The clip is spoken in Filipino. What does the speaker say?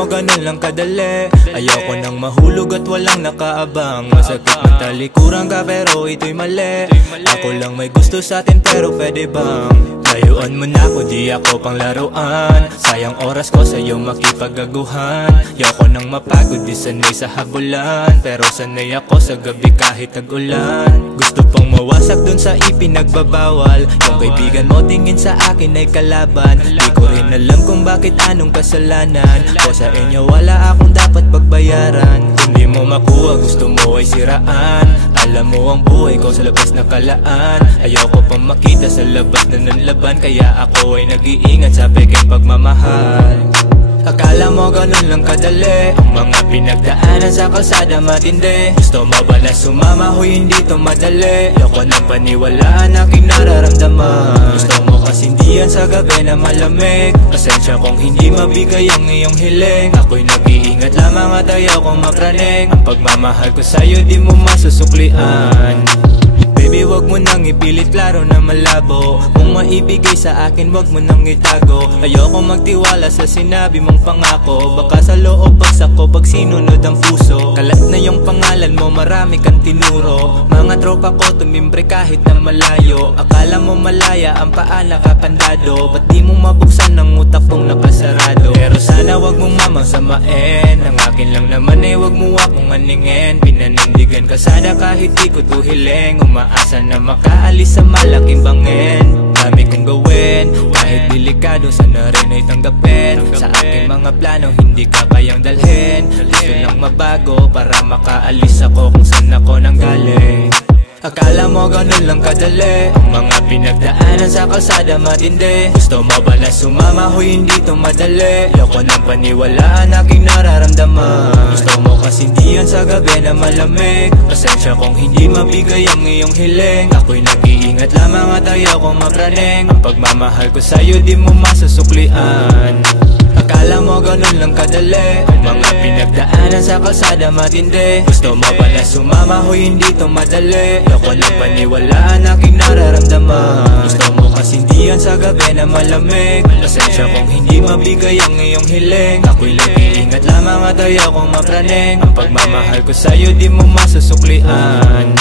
mo ganun lang kadali. Ayoko nang mahulog at walang nakaabang. Masakit man talikuran ka pero ito'y mali. Ako lang may gusto sa atin pero pwede bang layuan mo na ako, di ako pang laruan. Sayang oras ko sa'yo makipagaguhan. Ayoko nang mapagod, di sanay sa habulan. Pero sanay ako sa gabi kahit tag-ulan. Gusto pang mawasak dun sa ipinagbabawal. Yung kaibigan mo tingin sa akin ay kalaban. Di ko rin alam kung bakit anong kasalanan ko sa inyo, wala akong dapat pagbayaran. Kung di mo makuha, gusto mo ay siraan. Alam mo ang buhay ko sa labas na kalaan. Ayoko pang makita sa labas na nanlaban. Kaya ako ay nag-iingat sa peking pagmamahal. Akala mo ganun lang kadali ang mga pinagdaanan sa kalsada matindi. Gusto mo ba na sumama? Hoy, hindi to madali. Ayoko nang paniwalaan aking nararamdaman. Gusto mo kasi hindi yan sa gabi na malamig. Pasensya kung hindi mabigay ang iyong hiling. Ako'y nag-iingat lamang at ayaw kong mapraning. Ang pagmamahal ko sa'yo di mo masusuklian. Baby, wag mo nang ipilit, klaro na malabo. Kung maibigay sa akin, wag mo nang itago. Ayoko magtiwala sa sinabi mong pangako. Baka sa loob pagsako, pag sinunod ang puso. Kalat na yung pangalan mo, marami kang tinuro. Mga tropa ko tumimbre kahit na malayo. Akala mo malaya, ang paa nakakandado. Ba't di mo mabuksan ang utak kong nakasarado? Pero sana wag mong mamang samain. Ang akin lang naman ay wag mo akong aningin. Pinanindigan ka sana kahit di ko to hiling. Umaasa na makaalis sa malaking bangin. Dami kong gawin, kahit delikado sana rin ay tanggapin. Sa aking mga plano hindi ka kayang dalhin. Gusto lang mabago para makaalis ako kung saan ako nanggaling. Akala mo ganun lang kadali ang mga pinagdaanan sa kalsada matindi. Gusto mo ba na sumama? Hoy, hindi to madali. Ayoko nang paniwalaan aking nararamdaman. Gusto mo kasi hindi yan sa gabi na malamig. Pasensya kung hindi mabigay ang iyong hiling. Ako'y nag-iingat lamang at ayaw kong mapraning. Ang pagmamahal ko sa'yo di mo masusuklian. Akala mo ganun lang kadali ang mga pinagdaanan sa kalsada matindi. Gusto mo ba na sumama? Hoy, hindi to madali. Ayoko lang paniwalaan aking nararamdaman. Gusto mo kasi hindi yan sa gabi na malamig. Pasensya kung hindi mabigay ang iyong hiling. Ako'y nag-iingat lamang at ayaw kong mapraning. Ang pagmamahal ko sa'yo di mo masusuklian.